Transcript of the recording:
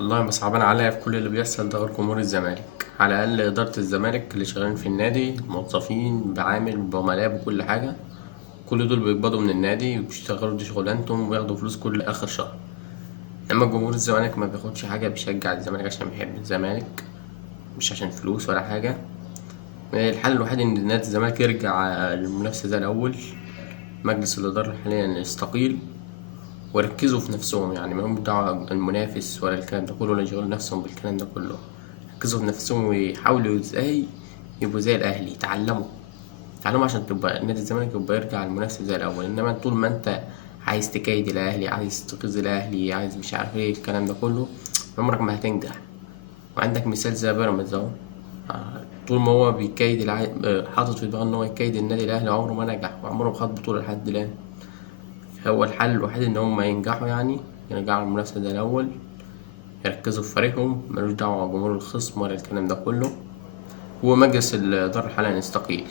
والله ما صعبان عليا في كل اللي بيحصل ده غير جمهور الزمالك. على الأقل إدارة الزمالك اللي شغالين في النادي، موظفين بعامل بعملاء بكل حاجة، كل دول بيقبضوا من النادي وبيشتغلوا، دي شغلانتهم وبياخدوا فلوس كل آخر شهر. أما جمهور الزمالك ما بياخدش حاجة، بيشجع الزمالك عشان بيحب الزمالك، مش عشان فلوس ولا حاجة. الحل الوحيد إن نادي الزمالك يرجع للمنافسة زي الأول. مجلس الإدارة حاليا يستقيل وركزوا في نفسهم، يعني ما هم دعوة المنافس ولا الكلام ده كله، ولا يشغلوا نفسهم بالكلام ده كله. ركزوا في نفسهم ويحاولوا ازاي يبقوا زي الأهلي. تعلموا عشان تبقى نادي الزمالك يبقى يرجع المنافسة زي الأول. إنما طول ما أنت عايز تكيد الأهلي، عايز تغيظ الأهلي، عايز مش عارف ايه الكلام ده كله، عمرك ما هتنجح. وعندك مثال زي بيراميدز اهو. طول ما هو بيكيد حاطط في دماغه إن هو يكيد النادي الأهلي، عمره ما نجح وعمره ما خد بطولة لحد الآن. هو الحل الوحيد إن هم ينجحوا، يعني يرجعوا المنافسة زي الأول، يركزوا في فريقهم، ملوش دعوة بجمهور الخصم ولا الكلام ده كله. ومجلس الإدارة حاليا يستقيل.